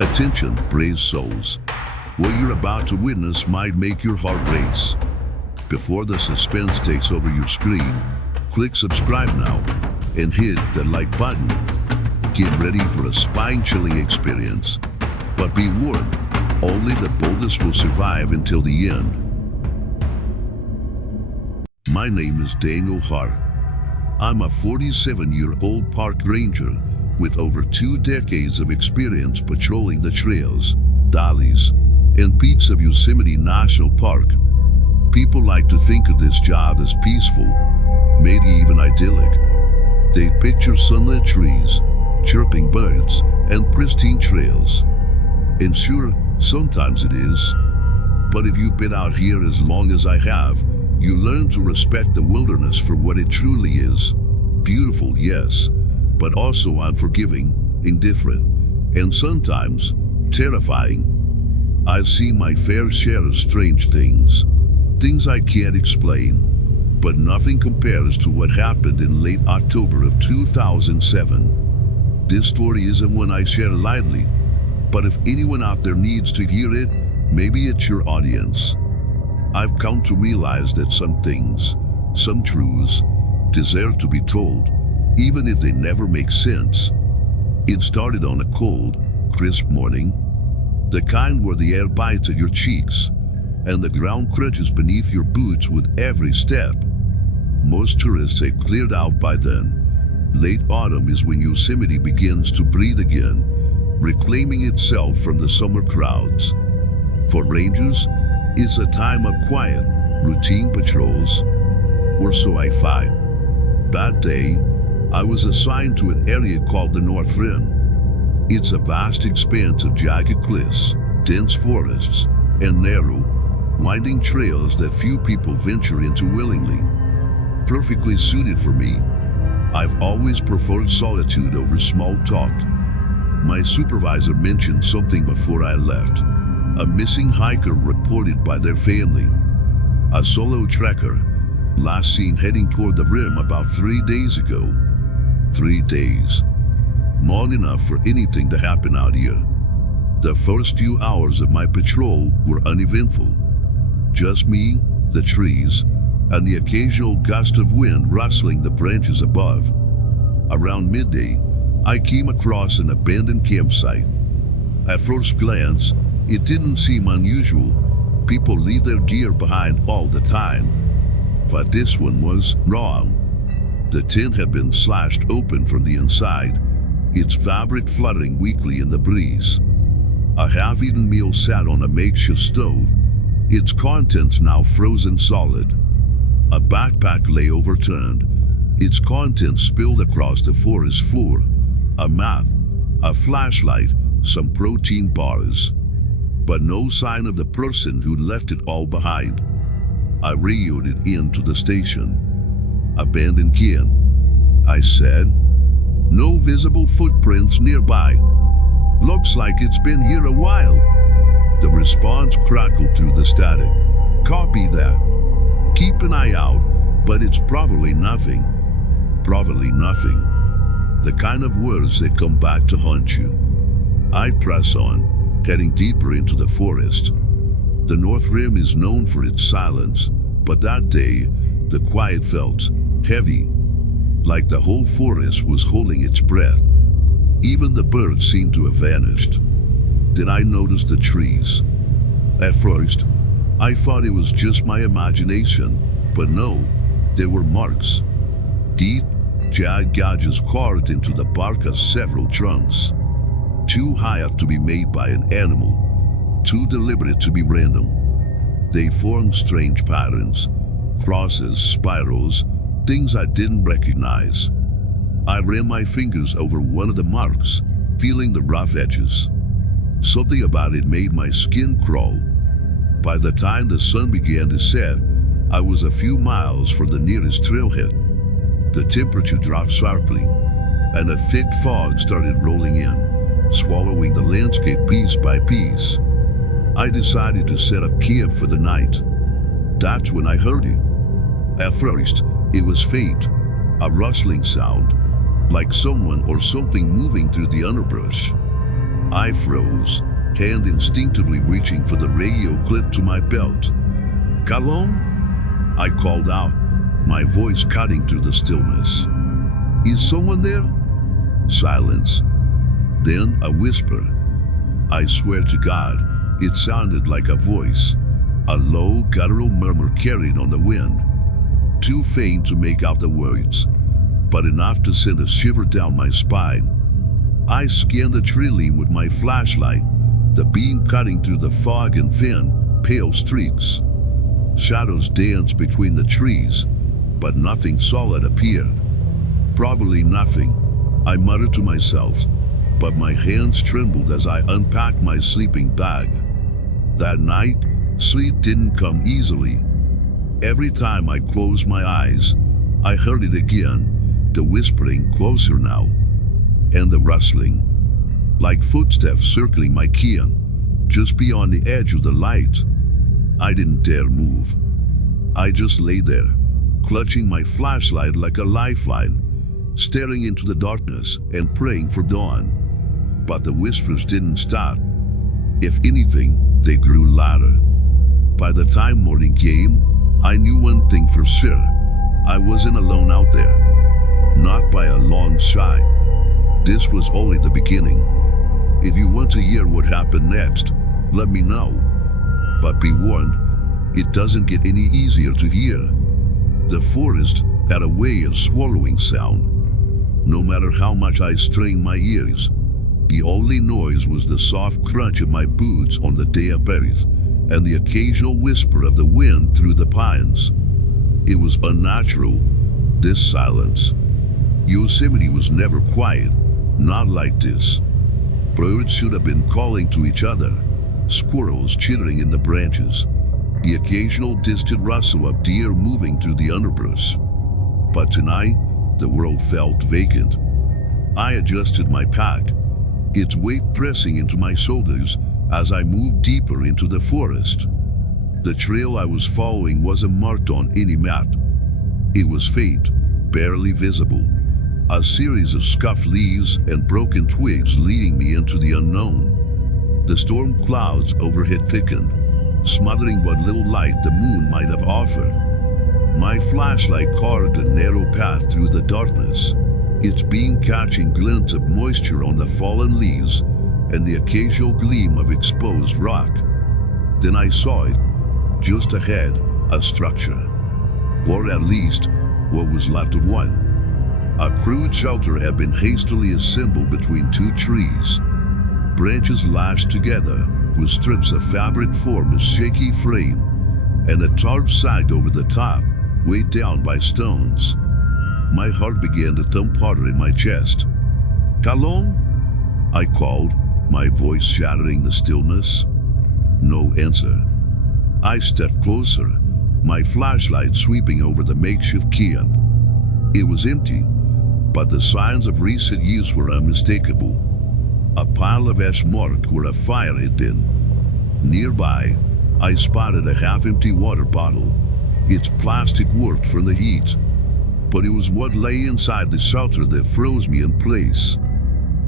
Attention, brave souls. What you're about to witness might make your heart race. Before the suspense takes over your screen, click subscribe now and hit the like button. Get ready for a spine-chilling experience. But be warned, only the boldest will survive until the end. My name is Daniel Hart. I'm a 47-year-old park ranger with over 2 decades of experience patrolling the trails, valleys, and peaks of Yosemite National Park. People like to think of this job as peaceful, maybe even idyllic. They picture sunlit trees, chirping birds, and pristine trails. And sure, sometimes it is. But if you've been out here as long as I have, you learn to respect the wilderness for what it truly is. Beautiful, yes, but also unforgiving, indifferent, and sometimes terrifying. I've seen my fair share of strange things I can't explain, but nothing compares to what happened in late October of 2007. This story isn't one I share lightly, but if anyone out there needs to hear it, maybe it's your audience. I've come to realize that some things, some truths, deserve to be told, even if they never make sense. It started on a cold, crisp morning, the kind where the air bites at your cheeks and the ground crunches beneath your boots with every step. Most tourists have cleared out by then. Late autumn is when Yosemite begins to breathe again, reclaiming itself from the summer crowds. For rangers, it's a time of quiet, routine patrols, or so I find. That day, I was assigned to an area called the North Rim. It's a vast expanse of jagged cliffs, dense forests, and narrow, winding trails that few people venture into willingly. Perfectly suited for me. I've always preferred solitude over small talk. My supervisor mentioned something before I left. A missing hiker reported by their family. A solo trekker, last seen heading toward the rim about 3 days ago. 3 days. Long enough for anything to happen out here. The first few hours of my patrol were uneventful. Just me, the trees, and the occasional gust of wind rustling the branches above. Around midday, I came across an abandoned campsite. At first glance, it didn't seem unusual. People leave their gear behind all the time. But this one was wrong. The tent had been slashed open from the inside, its fabric fluttering weakly in the breeze. A half-eaten meal sat on a makeshift stove, its contents now frozen solid. A backpack lay overturned, its contents spilled across the forest floor. A map, a flashlight, some protein bars. But no sign of the person who left it all behind. I radioed it into the station. Abandoned camp, I said. No visible footprints nearby. Looks like it's been here a while. The response crackled through the static. Copy that. Keep an eye out, but it's probably nothing. Probably nothing. The kind of words that come back to haunt you. I press on, heading deeper into the forest. The North Rim is known for its silence, but that day, the quiet felt heavy, like the whole forest was holding its breath. Even the birds seemed to have vanished. Then I noticed the trees. At first, I thought it was just my imagination, but no, there were marks. Deep, jagged gouges carved into the bark of several trunks. Too high up to be made by an animal, too deliberate to be random. They formed strange patterns, crosses, spirals, things I didn't recognize. I ran my fingers over one of the marks, feeling the rough edges. Something about it made my skin crawl. By the time the sun began to set, I was a few miles from the nearest trailhead. The temperature dropped sharply, and a thick fog started rolling in, swallowing the landscape piece by piece. I decided to set up camp for the night. That's when I heard it. At first, it was faint, a rustling sound, like someone or something moving through the underbrush. I froze, hand instinctively reaching for the radio clip to my belt. "Calon?" I called out, my voice cutting through the stillness. "Is someone there?" Silence. Then a whisper. I swear to God, it sounded like a voice, a low, guttural murmur carried on the wind. Too faint to make out the words, but enough to send a shiver down my spine. I scanned the tree limb with my flashlight, the beam cutting through the fog in thin, pale streaks. Shadows danced between the trees, but nothing solid appeared. "Probably nothing," I muttered to myself, but my hands trembled as I unpacked my sleeping bag. That night, sleep didn't come easily. Every time I closed my eyes, I heard it again, the whispering closer now, and the rustling, like footsteps circling my kin, just beyond the edge of the light. I didn't dare move. I just lay there, clutching my flashlight like a lifeline, staring into the darkness and praying for dawn. But the whispers didn't stop. If anything, they grew louder. By the time morning came, I knew one thing for sure. I wasn't alone out there. Not by a long shot. This was only the beginning. If you want to hear what happened next, let me know. But be warned, it doesn't get any easier to hear. The forest had a way of swallowing sound. No matter how much I strained my ears, the only noise was the soft crunch of my boots on the diabetes and the occasional whisper of the wind through the pines. It was unnatural, this silence. Yosemite was never quiet, not like this. Birds should have been calling to each other, squirrels chittering in the branches, the occasional distant rustle of deer moving through the underbrush. But tonight, the world felt vacant. I adjusted my pack, its weight pressing into my shoulders as I moved deeper into the forest. The trail I was following wasn't marked on any map. It was faint, barely visible, a series of scuffed leaves and broken twigs leading me into the unknown. The storm clouds overhead thickened, smothering what little light the moon might have offered. My flashlight carved a narrow path through the darkness, its beam catching glints of moisture on the fallen leaves and the occasional gleam of exposed rock. Then I saw it, just ahead, a structure, or at least what was left of one. A crude shelter had been hastily assembled between two trees. Branches lashed together with strips of fabric form a shaky frame, and a tarp sagged over the top, weighed down by stones. My heart began to thump harder in my chest. "Calon?" I called, my voice shattering the stillness. No answer. I stepped closer, my flashlight sweeping over the makeshift camp. It was empty, but the signs of recent use were unmistakable. A pile of ash marked where a fire had been. Nearby, I spotted a half-empty water bottle, its plastic warped from the heat. But it was what lay inside the shelter that froze me in place.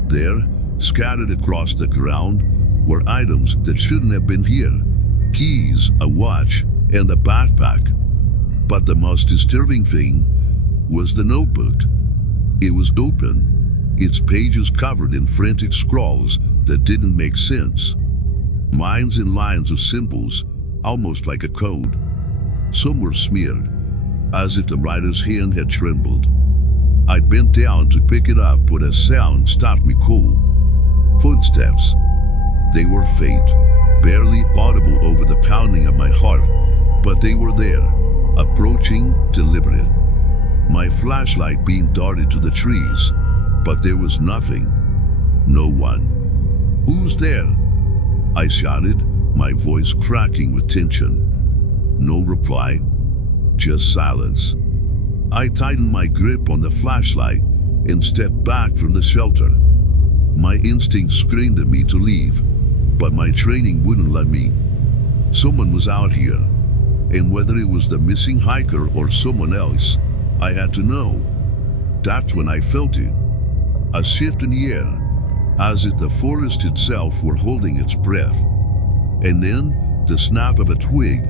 There, scattered across the ground, were items that shouldn't have been here. Keys, a watch, and a backpack. But the most disturbing thing was the notebook. It was open, its pages covered in frantic scrawls that didn't make sense. Lines and lines of symbols, almost like a code. Some were smeared, as if the writer's hand had trembled. I bent down to pick it up when a sound stopped me cold. Footsteps. They were faint, barely audible over the pounding of my heart, but they were there, approaching, deliberate. My flashlight beam darted to the trees, but there was nothing. No one. "Who's there?" I shouted, my voice cracking with tension. No reply, just silence. I tightened my grip on the flashlight and stepped back from the shelter. My instinct screamed at me to leave, but my training wouldn't let me. Someone was out here, and whether it was the missing hiker or someone else, I had to know. That's when I felt it. A shift in the air, as if the forest itself were holding its breath. And then the snap of a twig,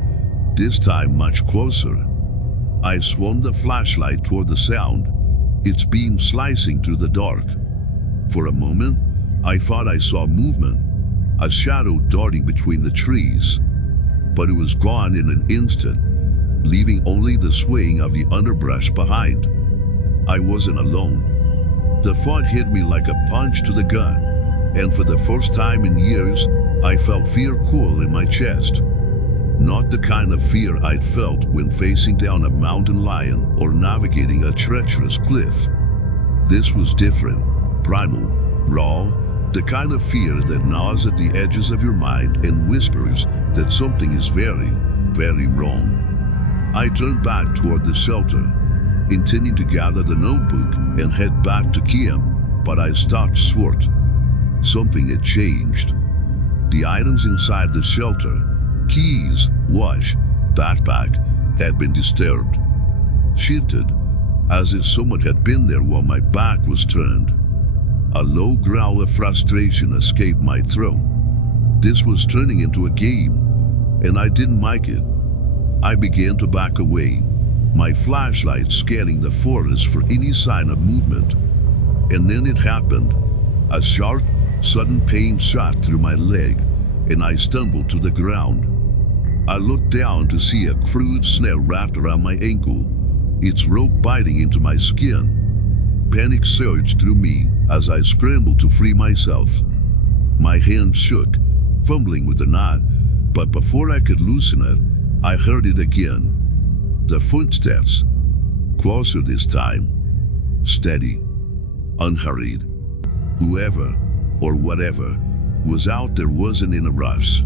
this time much closer. I swung the flashlight toward the sound, its beam slicing through the dark. For a moment, I thought I saw movement, a shadow darting between the trees. But it was gone in an instant, leaving only the swaying of the underbrush behind. I wasn't alone. The thought hit me like a punch to the gut, and for the first time in years, I felt fear cool in my chest. Not the kind of fear I'd felt when facing down a mountain lion or navigating a treacherous cliff. This was different, primal, raw, the kind of fear that gnaws at the edges of your mind and whispers that something is very, very wrong. I turned back toward the shelter, intending to gather the notebook and head back to camp, but I stopped short. Something had changed. The items inside the shelter, keys, watch, backpack, had been disturbed, shifted, as if someone had been there while my back was turned. A low growl of frustration escaped my throat. This was turning into a game, and I didn't like it. I began to back away, my flashlight scanning the forest for any sign of movement. And then it happened. A sharp, sudden pain shot through my leg, and I stumbled to the ground. I looked down to see a crude snare wrapped around my ankle, its rope biting into my skin. Panic surged through me as I scrambled to free myself. My hand shook, fumbling with the knot, but before I could loosen it, I heard it again. The footsteps, closer this time, steady, unhurried. Whoever, or whatever, was out there wasn't in a rush.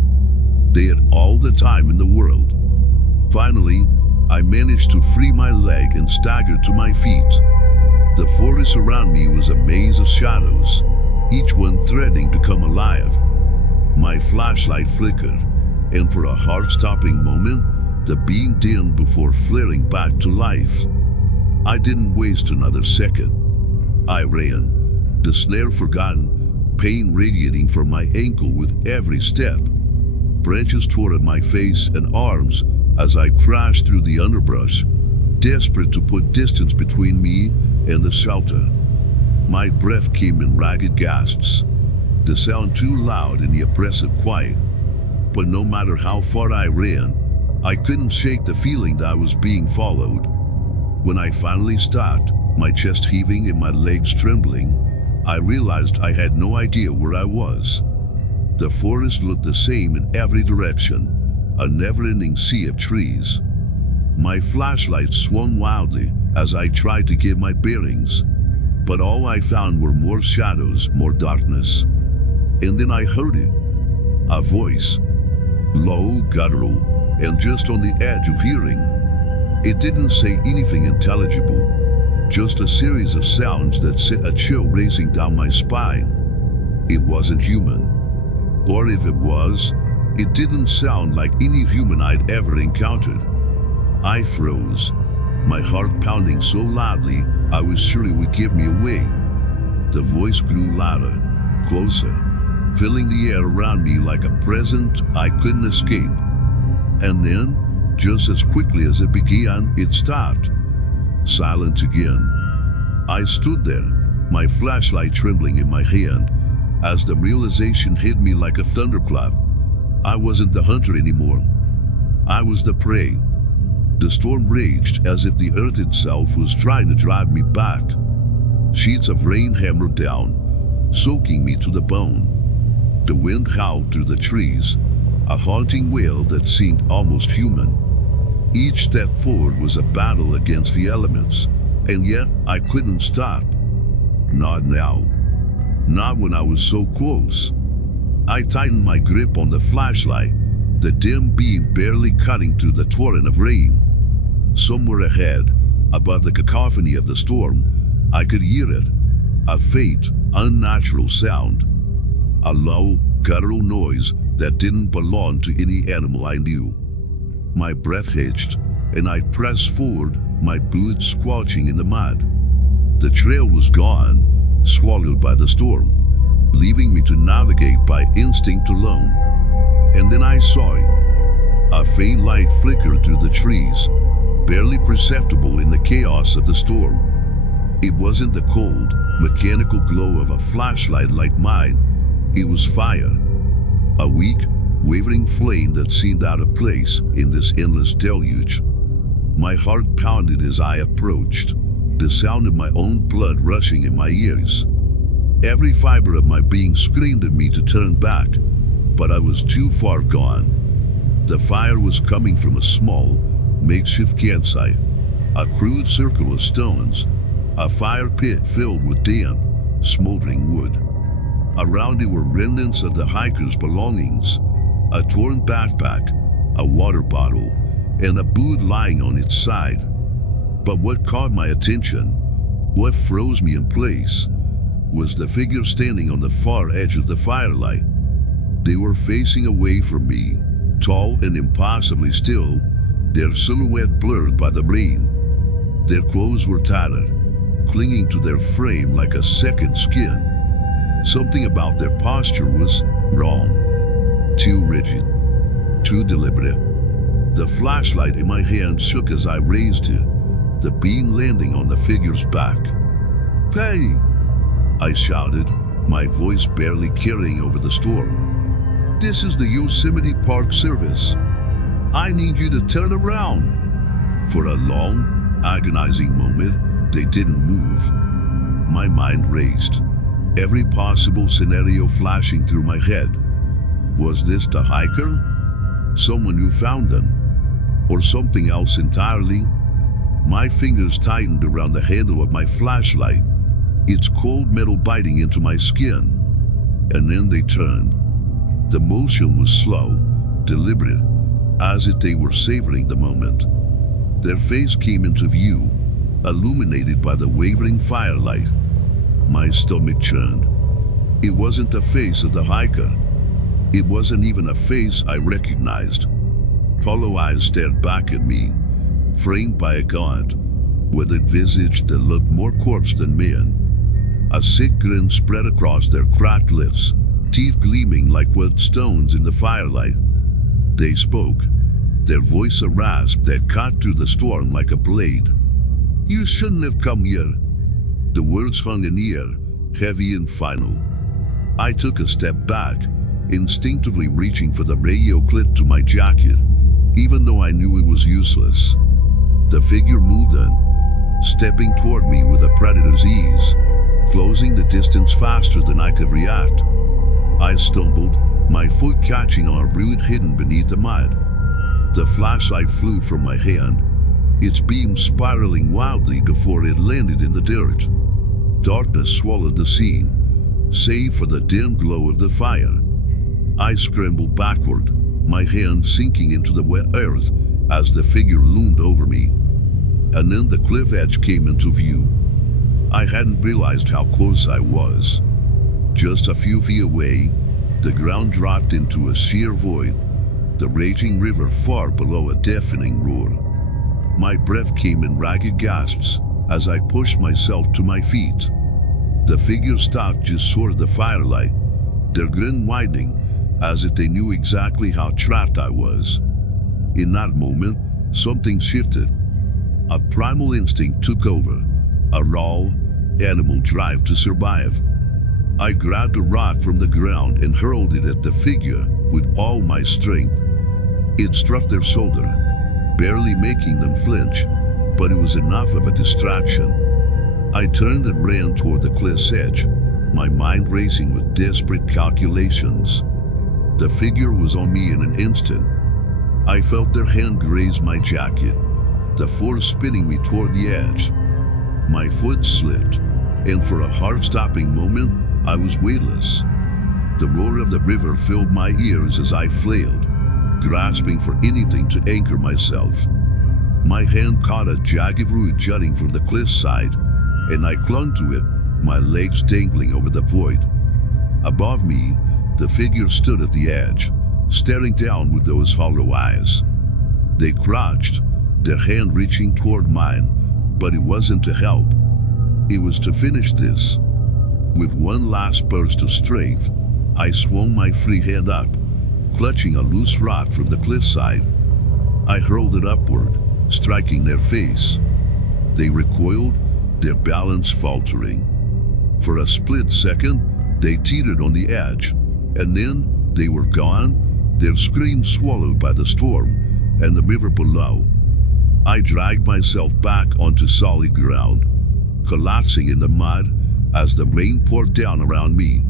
They had all the time in the world. Finally, I managed to free my leg and staggered to my feet. The forest around me was a maze of shadows, each one threatening to come alive. My flashlight flickered, and for a heart-stopping moment, the beam dimmed before flaring back to life. I didn't waste another second. I ran, the snare forgotten, pain radiating from my ankle with every step. Branches tore at my face and arms as I crashed through the underbrush, desperate to put distance between me and the shelter. My breath came in ragged gasps, the sound too loud in the oppressive quiet. But no matter how far I ran, I couldn't shake the feeling that I was being followed. When I finally stopped, my chest heaving and my legs trembling, I realized I had no idea where I was. The forest looked the same in every direction, a never-ending sea of trees. My flashlight swung wildly as I tried to get my bearings, but all I found were more shadows, more darkness. And then I heard it, a voice, low, guttural, and just on the edge of hearing. It didn't say anything intelligible, just a series of sounds that sent a chill racing down my spine. It wasn't human. Or if it was, it didn't sound like any human I'd ever encountered. I froze, my heart pounding so loudly I was sure it would give me away. The voice grew louder, closer, filling the air around me like a presence I couldn't escape. And then, just as quickly as it began, it stopped. Silence again. I stood there, my flashlight trembling in my hand, as the realization hit me like a thunderclap. I wasn't the hunter anymore. I was the prey. The storm raged as if the earth itself was trying to drive me back. Sheets of rain hammered down, soaking me to the bone. The wind howled through the trees, a haunting wail that seemed almost human. Each step forward was a battle against the elements, and yet I couldn't stop. Not now. Not when I was so close. I tightened my grip on the flashlight, the dim beam barely cutting through the torrent of rain. Somewhere ahead, above the cacophony of the storm, I could hear it, a faint, unnatural sound. A low, guttural noise that didn't belong to any animal I knew. My breath hitched, and I pressed forward, my boots squelching in the mud. The trail was gone, swallowed by the storm, leaving me to navigate by instinct alone. And then I saw it. A faint light flickered through the trees, barely perceptible in the chaos of the storm. It wasn't the cold, mechanical glow of a flashlight like mine. It was fire. A weak, wavering flame that seemed out of place in this endless deluge. My heart pounded as I approached, the sound of my own blood rushing in my ears. Every fiber of my being screamed at me to turn back, but I was too far gone. The fire was coming from a small, makeshift campsite, a crude circle of stones, a fire pit filled with damp, smoldering wood. Around it were remnants of the hikers' belongings, a torn backpack, a water bottle, and a boot lying on its side. But what caught my attention, what froze me in place, was the figure standing on the far edge of the firelight. They were facing away from me, tall and impossibly still, their silhouette blurred by the rain. Their clothes were tattered, clinging to their frame like a second skin. Something about their posture was wrong, too rigid, too deliberate. The flashlight in my hand shook as I raised it, the beam landing on the figure's back. "Pay!" I shouted, my voice barely carrying over the storm. "This is the Yosemite Park Service. I need you to turn around." For a long, agonizing moment, they didn't move. My mind raced, every possible scenario flashing through my head. Was this the hiker? Someone who found them? Or something else entirely? My fingers tightened around the handle of my flashlight, its cold metal biting into my skin. And then they turned. The motion was slow, deliberate, as if they were savoring the moment. Their face came into view, illuminated by the wavering firelight. My stomach churned. It wasn't the face of the hiker. It wasn't even a face I recognized. Hollow eyes stared back at me, framed by a gaunt, withered visage that looked more corpse than man. A sick grin spread across their cracked lips, teeth gleaming like whetstones in the firelight. They spoke, their voice a rasp that cut through the storm like a blade. "You shouldn't have come here." The words hung in the air, heavy and final. I took a step back, instinctively reaching for the radio clip to my jacket, even though I knew it was useless. The figure moved in, stepping toward me with a predator's ease, closing the distance faster than I could react. I stumbled, my foot catching on a root hidden beneath the mud. The flashlight flew from my hand, its beam spiraling wildly before it landed in the dirt. Darkness swallowed the scene, save for the dim glow of the fire. I scrambled backward, my hand sinking into the wet earth as the figure loomed over me. And then the cliff edge came into view. I hadn't realized how close I was. Just a few feet away, the ground dropped into a sheer void, the raging river far below a deafening roar. My breath came in ragged gasps as I pushed myself to my feet. The figure stopped just short of the firelight, their grin widening as if they knew exactly how trapped I was. In that moment, something shifted. A primal instinct took over, a raw, animal drive to survive. I grabbed a rock from the ground and hurled it at the figure with all my strength. It struck their shoulder, barely making them flinch, but it was enough of a distraction. I turned and ran toward the cliff's edge, my mind racing with desperate calculations. The figure was on me in an instant. I felt their hand graze my jacket, the force spinning me toward the edge. My foot slipped, and for a heart-stopping moment, I was weightless. The roar of the river filled my ears as I flailed, grasping for anything to anchor myself. My hand caught a jagged root jutting from the cliffside, and I clung to it, my legs dangling over the void. Above me, the figure stood at the edge, staring down with those hollow eyes. They crouched, their hand reaching toward mine, but it wasn't to help. It was to finish this. With one last burst of strength, I swung my free hand up, clutching a loose rock from the cliffside. I hurled it upward, striking their face. They recoiled, their balance faltering. For a split second, they teetered on the edge, and then they were gone, their screams swallowed by the storm and the river below. I dragged myself back onto solid ground, collapsing in the mud as the rain poured down around me.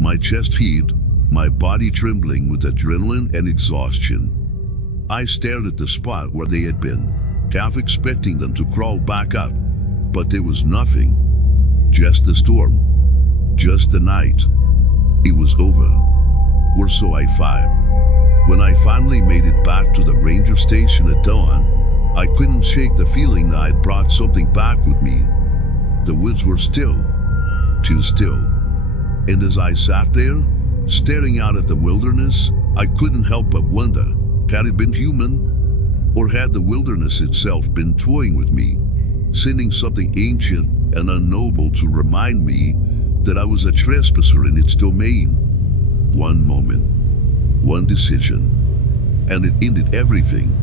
My chest heaved, my body trembling with adrenaline and exhaustion. I stared at the spot where they had been, half expecting them to crawl back up, but there was nothing. Just the storm. Just the night. It was over. Or so I thought. When I finally made it back to the ranger station at dawn, I couldn't shake the feeling that I'd brought something back with me. The woods were still. Too still. And as I sat there, staring out at the wilderness, I couldn't help but wonder, had it been human? Or had the wilderness itself been toying with me, sending something ancient and unknowable to remind me that I was a trespasser in its domain? One moment, one decision, and it ended everything.